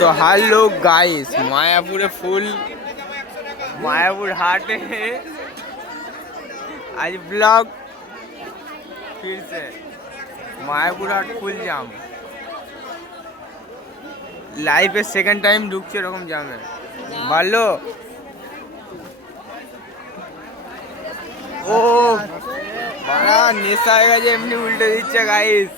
तो hello guys, Mayapur full Mayapur हाट है आज ब्लॉग फिर से मायापुर हाट full jam life second time ढुकছে এরকম জামে ভালো ও বড় নেশা হয়ে গেছে এমনি উল্টে দিচ্ছে গাইস।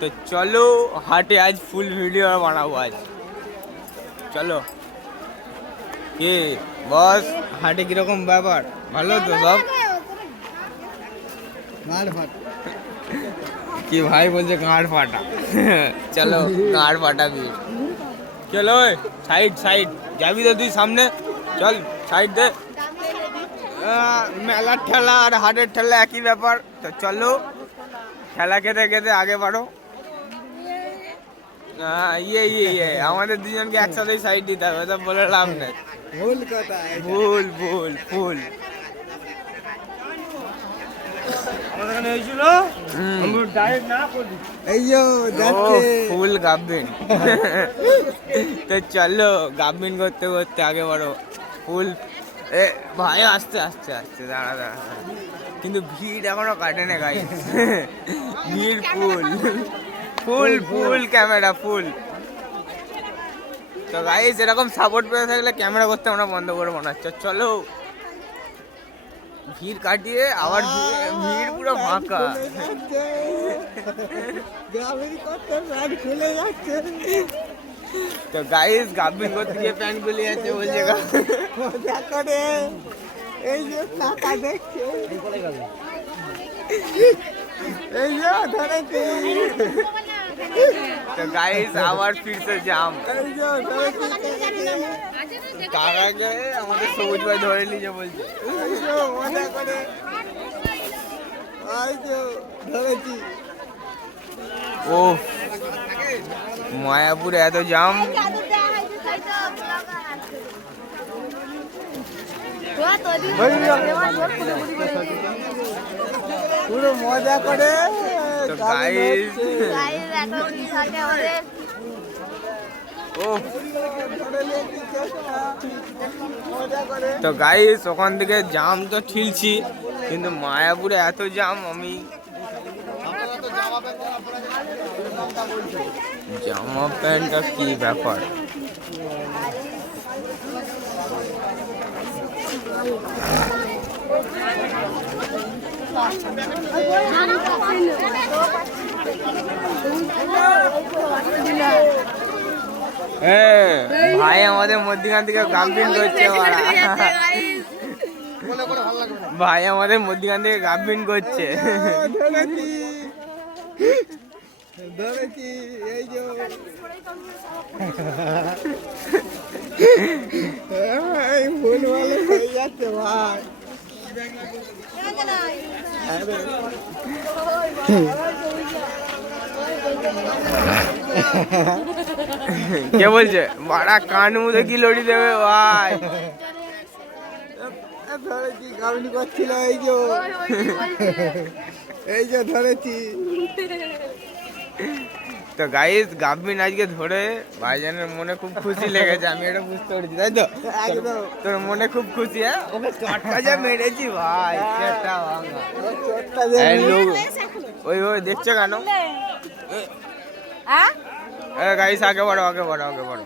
तो चलो हाटे आज फुल वीडियो बनाबो आज चलो ये बस हाटे किरकम ব্যাপার ভালো তো সব গাড় ফাটা কি ভাই বলছে গাড় ফাটা চলো গাড় ফাটা भी चलो साइड साइड যাবি তো তুই সামনে চল সাইড দে মেলা ঠেলা আর হাটের ঠেলা একই ব্যাপার। তো চলো খেলা খেতে খেতে আগে বাড়ো। ये আমাদের দুজনকে একসাথে সাইড দিতে হবে তো বলে লাভ নেই ভুল কথা ভুল ভুল ভুল আমাদের এখানে হয়েছিল আমরা ডাইরেক্ট না করি এই যে যাচ্ছে ফুল গাবিন তো চলো গাবিন করতে করতে আগে বাড়ো ফুল এ ভাই আস্তে আস্তে আস্তে দাঁড়া দাঁড়া কিন্তু ভিড় এখনো কাটে না গাইস ভিড় ফুল ফুল ফুল ক্যামেরা ফুল। তো গাইস এরকম সাপোর্ট পেয়ে থাকলে ক্যামেরা করতে আমরা বন্ধ করবো না। চলো ভিড় কাটিয়ে আবার ভিড় পুরো ফাঁকা তো গাইস গাবিন করতে গিয়ে প্যান্ট গুলি আছে বলছে এই যে টাকা দেখছে এই যে ধরেছি तो गाइस আবার फिर से जाम তার আগে আমাদের সবুজ ভাই ধরে নিয়ে বলছে মজা করে আইজো ধরেছি ও মায়াপুরে এত জাম পুরো মজা করে। তো গাইস তো গাইস ওখান থেকে জাম তো ঠিলছি কিন্তু মায়াপুরে এত জাম আমি জামা প্যান্টটা কি ব্যাপার ভাই আমাদের মধ্যখান থেকে গাম্পিন করছে ভাই আমাদের মধ্যখান থেকে গাম্পিন করছে ভুল ভালো হয়ে যাচ্ছে ভাই কে বলছে বড়া কান মুদে কি লড়ি দেবে ভাই ধরেছি গাবিন করছিল এই যে ধরেছি। তো গাইস গাবিন আজকে ধরে ভাইজানের মনে খুব খুশি লেগেছে আমি এটা বুঝতে পেরেছি তাই তো তোর মনে খুব খুশি হ্যাঁ ওকে চটকা যা মেরেছি ভাই সেটা ওই ওই দেখছো কেন গাইস আগে বাড়ো আগে বাড়ো আগে বাড়ো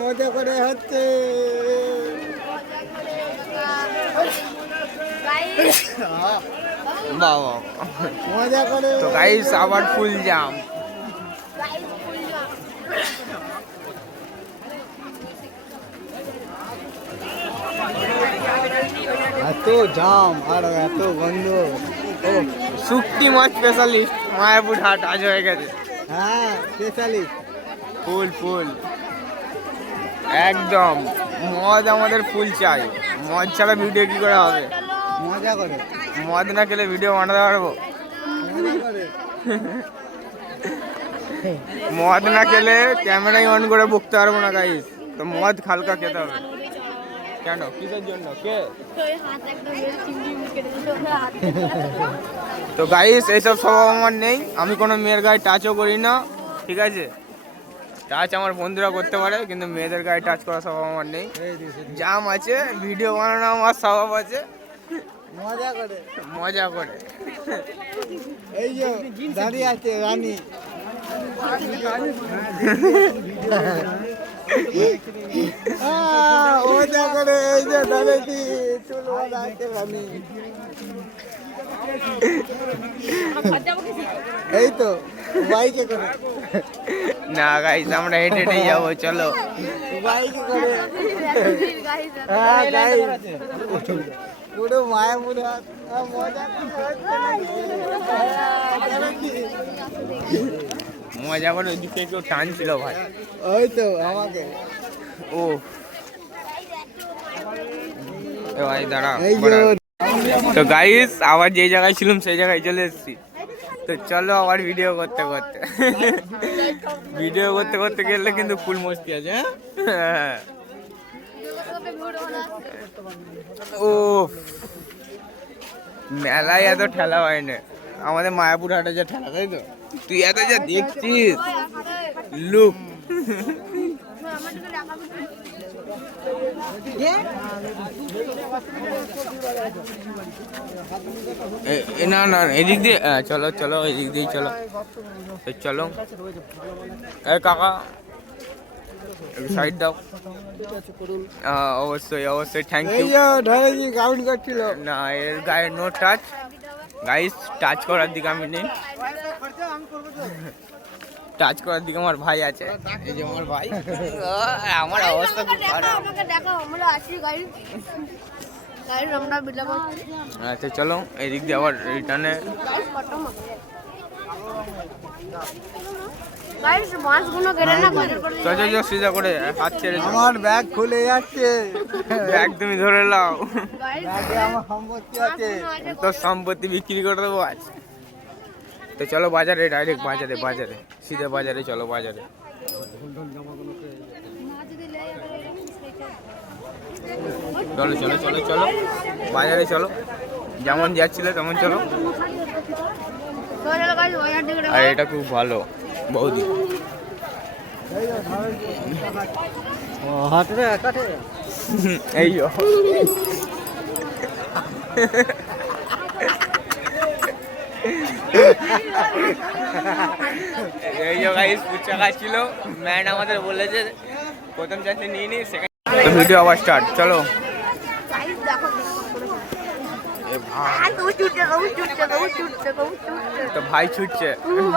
মজা করে হচ্ছে মজা করে। তো গাইস আবার ফুল জাম এত জাম আর এত গন্ধ শুটকি মাছ স্পেশালিস্ট মায়াপুর হাট আজ হয়ে গেছে হ্যাঁ স্পেশালিস্ট ফুল ফুল একদম মদ আমাদের ফুল চাই মদ ছাড়া ভিডিও কি করে হবে মজা করে মদ না খেলে ভিডিও বানাতে পারবো মদ না খেলে ক্যামেরাই অন করে বকতে পারবো না গাইস। তো মদ হালকা খেতে হবে কেন কিসের জন্য কে তো গাইস এইসব স্বভাব আমার নেই, আমি কোনো মেয়ের গায়ে টাচও করি না, ঠিক আছে? টাচ আমার বন্ধুরা করতে পারে, কিন্তু মেয়েদের গায়ে টাচ করার স্বভাব আমার নেই। জাম আছে, ভিডিও বানানো আমার স্বভাব আছে, মজা করে মজা করে। এই যে দাঁড়িয়ে আছে রানী, মজা করে এই যে দাঁড়িয়েছি চুল বাঁধা আছে রানী। এই তো বাইকে করে না গাইস আমরা হেঁটে হেঁটে যাবো, চলো। বাইকে করে হ্যাঁ গাইস পুরো মায়াপুর মজা মজা করে ওইদিকে কেউ টানছিল ভাই, ওই তো আমাকে। ও এ ভাই দাঁড়া। এই যে তো গাইস আবার যে জায়গায় ছিলাম সেই জায়গায় চলে এসেছি। তো চলো আবার ভিডিও করতে করতে, ভিডিও করতে করতে গেলে কিন্তু ফুল মস্তি আছে। হ্যাঁ ও মেলায় এত ঠেলা হয় না, আমাদের মায়াপুর হাটে যা ঠেলা, তাই তো? তুই এত যা দেখছিস লুক। না না এদিক দিয়ে চলো, চলো এদিক দিয়ে চলো, চলো। এ কাকা সাইড দাও। অবশ্যই অবশ্যই, থ্যাংক ইউ। ধরেছি কাউন্ট করছিল না এর গায়ে নো টাচ, গাইস টাচ করার দিকে আমি নেই, টাচ করার দিকে আমার ভাই আছে, এই যে আমার ভাই। আমার অবস্থা খুব খারাপ। আচ্ছা চলো এদিক দিয়ে আবার রিটার্নে। চল সিধা করে হাত ছেড়ে দাও। আমার ব্যাগ খুলে যাচ্ছে, ব্যাগ তুমি ধরে নাও, ব্যাগে আমার সম্পত্তি আছে। তোর সম্পত্তি বিক্রি করে দেবো আজ। তো চলো বাজারে, ডাইরেক্ট বাজারে, বাজারে সিধে বাজারে, চলো বাজারে। চলো চলো চলো চলো বাজারে চলো, যেমন যাচ্ছিলে তেমন চলো। আর এটা খুব ভালো বৌদি। এই ফুচকা খাচ্ছিল, ম্যান আমাদের বলেছে প্রথম চান্সে নিয়ে নি, সেকেন্ড ভিডিও আবার স্টার্ট। চলো তো ভাই ছুটছে,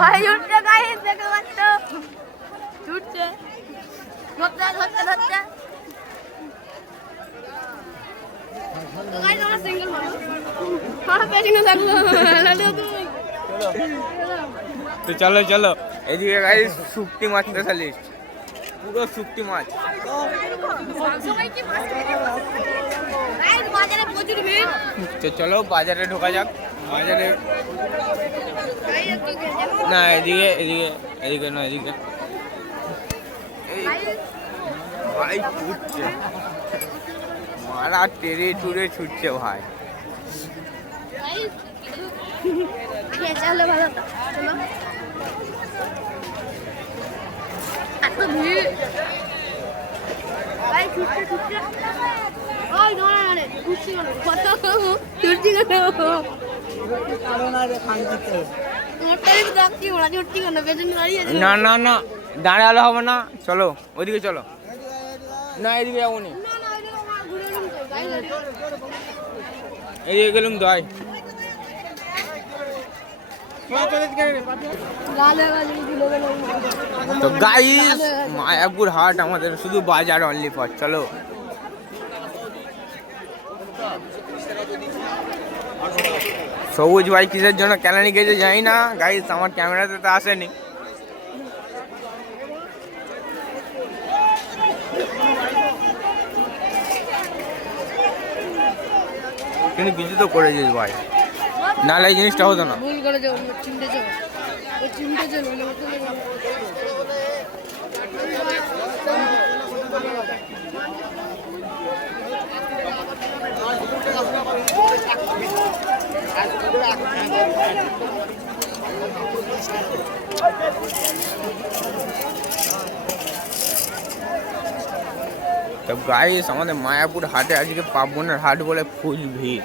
ভাই উঠছে গাইস, দেখো মাত্র ছুটছে, ধরতে ধরতে ধরতে। তো গাইস আমরা সিঙ্গেল মারো, আমরা পেছনে থাকবো। তো চলো চলো এদিকে গাইস শুক্তি মাছ স্পেশালিস্ট, পুরো শুক্তি মাছ। বাজারে প্রচুর ভিড়, তো চলো বাজারে ঢোকা যাক। বাজারে না এদিকে এদিকে এদিকে না এদিকে। ভাই ছুটছে, মারা টেরে টুরে ছুটছে ভাই। চলো ভালো, চলো। এত ভিড় ভাই, ছুটছে ছুটছে। ওই দোড়া রে, ছুটছি কেন? কত ছুটছি কেন? না না না দাঁড়ালে হবে না, চলো ওইদিকে চলো। না এদিকে যাবো নি, এদিকে গেলুম দয়। তো গাইস মায়াপুর হাট আমাদের শুধু বাজার অনলি ফর, চলো। সবুজ ভাই কিসের জন্য ক্যালানি গেছে জানি না গাইস, আমার ক্যামেরাতে তো আসেনি। কিন্তু কিছু তো করেছিস ভাই, নাহলে এই জিনিসটা হতো না। ভুল করে যাও, চিনতে যাও, ওই চিনতে যাও। তো গাইস আমাদের মায়াপুর হাটে আজকে পার্বণের হাট বলে ফুল ভিড়।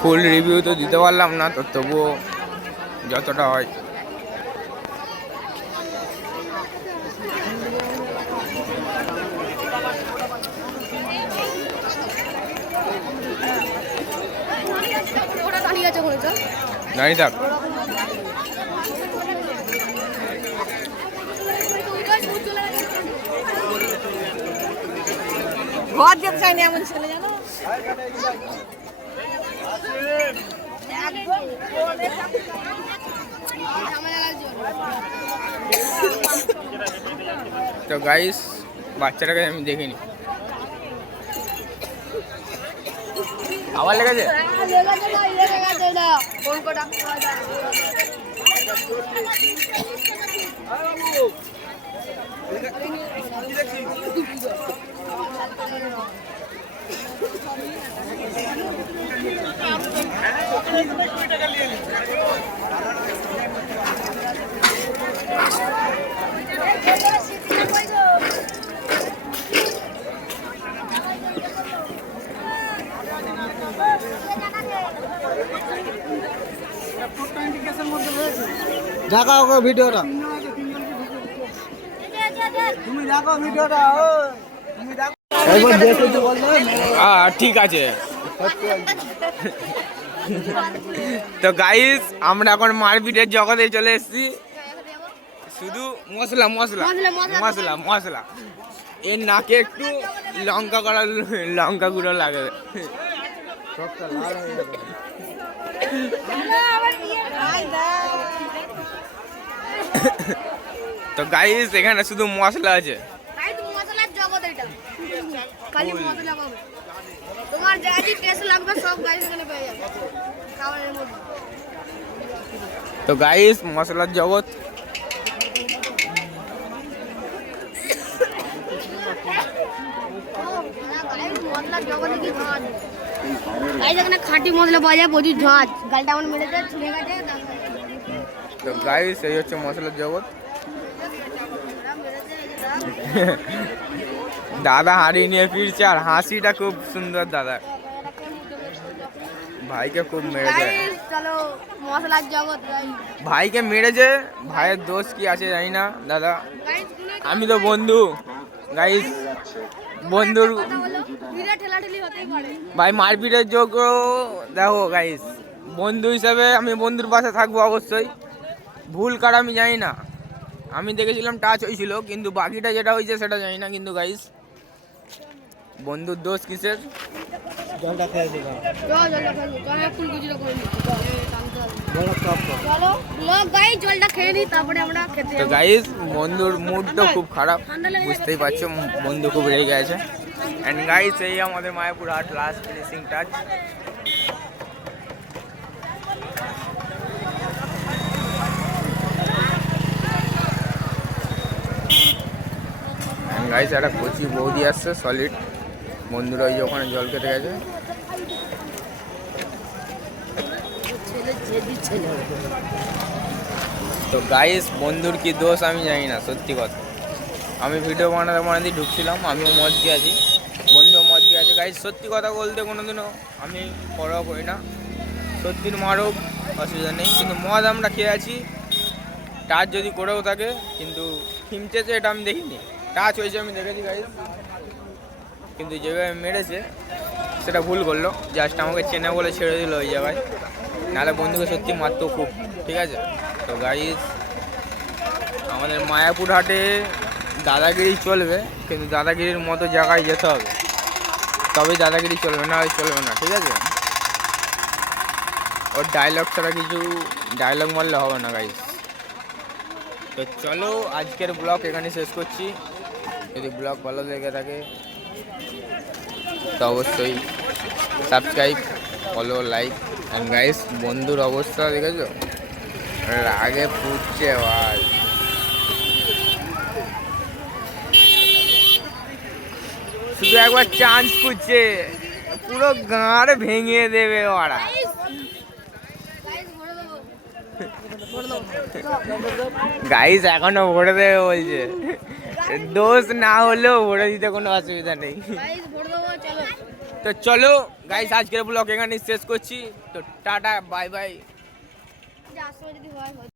ফুল রিভিউ তো দিতে পারলাম না, তো তবুও যতটা হয়। দাঁড়িয়ে থাক। ঘর যেতে চাইনি এমন ছেলে জানো। তো গাইস বাচ্চাটাকে আমি দেখিনি, আবার লেগেছে। ঢাকা ওকে ভিডিওটা, তুমি দেখো ভিডিওটা, তুমি দেখো একবার দেখে তো বল না। ঠিক আছে। তো গাইস আমরা এখন মারপিটের জগতে চলে এসেছি। শুধু মশলা মশলা মশলা মশলা, এর নাকে একটু লঙ্কা গুঁড়ো লাগে। তো গাইস এখানে শুধু মশলা আছে। মশলার জগৎ এটা, খালি মশলা পাবে। তোমার যা যা টেস্ট লাগবে সব গাইস এখানে পেয়ে যাবে খাবারের মধ্যে। তো গাইস মশলার জগৎ। মশলার জগতে কি ঝাঁজ গাইস, এখানে খাঁটি মশলা পাওয়া যায়, প্রচুর ঝাঁজ। গালটা আমার মেরেছে, ছিঁড়ে গেছে। তো গাইস এই হচ্ছে মশলার জগৎ। দাদা হাঁড়ি নিয়ে ফিরছে আর হাসিটা খুব সুন্দর। দাদা ভাইকে খুব মেরেছে, চলো মশলার জগৎ। ভাইকে মেরেছে, ভাইয়ের দোষ কি আছে জানি না। দাদা আমি তো বন্ধু, গাইস বন্ধুর ভাই মারপিটের যোগ্য। দেখো গাইস বন্ধু হিসাবে আমি বন্ধুর পাশে থাকবো অবশ্যই। ভুল কার আমি জানি না, আমি দেখেছিলাম টাচ হয়েছিল, কিন্তু বাকিটা যেটা হয়েছে সেটা জানি না। কিন্তু গাইস বন্ধুর দোষ কিসের? জলটা খেয়ে দিলাম। জলটা খেয়ে নিই, তারপরে আমরা খেতে তো গাইস বন্ধুর মুডটা খুব খারাপ, বুঝতেই পারছো, বন্ধু খুব রেগে আছে। এন্ড গাইস এই আমাদের মায়াপুর হাট লাস্ট ফিনিশিং টাচ। গাইস একটা কচি বৌদি আসছে সলিড, বন্ধুরা ওই যে ওখানে জল খেতে গেছে। তো গাইস বন্ধুর কি দোষ আমি জানি না, সত্যি কথা। আমি ভিডিও বানাতে ঢুকছিলাম, আমিও মদ দিয়ে আছি, বন্ধুও মদ দিয়ে আছে। গাইস সত্যি কথা বলতে কোনোদিনও আমি পরোয়া করি না, সত্যির মারক অসুবিধা নেই, কিন্তু মদ আমরা খেয়ে আছি। টাচ যদি করেও থাকে, কিন্তু থিমচেছে এটা আমি দেখিনি। টাচ হয়েছে আমি দেখেছি গাইস, কিন্তু যেভাবে মেরেছে সেটা ভুল করলো। জাস্ট আমাকে চেনে বলে ছেড়ে দিল ওই জায়গায়, নাহলে বন্ধুকে সত্যি মারতো খুব, ঠিক আছে। তো গাইস আমাদের মায়াপুর হাটে দাদাগিরি চলবে, কিন্তু দাদাগিরির মতো জায়গায় যেতে হবে, তবে দাদাগিরি চলবে, না চলবে না, ঠিক আছে। ওর ডায়লগ ছাড়া কিছু ডায়লগ মারলে হবে না গাইস। তো চলো আজকের ব্লগ এখানে শেষ করছি। যদি ব্লগ ভালো লেগে থাকে তো অবশ্যই subscribe, follow, like. And guys বন্ধুর অবস্থা দেখেছো, রাগে পুড়ছে ভাই। একবার চান্স খুঁজছে, পুরো গাঁড় ভেঙে দেবে ওরা। গাইস এখনো ভরে দেবে বলছে, দোষ না হলেও ভরে দিতে কোনো অসুবিধা নেই। তো চলো গাইস, আজকের ব্লগ এখানে শেষ করছি। তো টাটা, বাই বাই।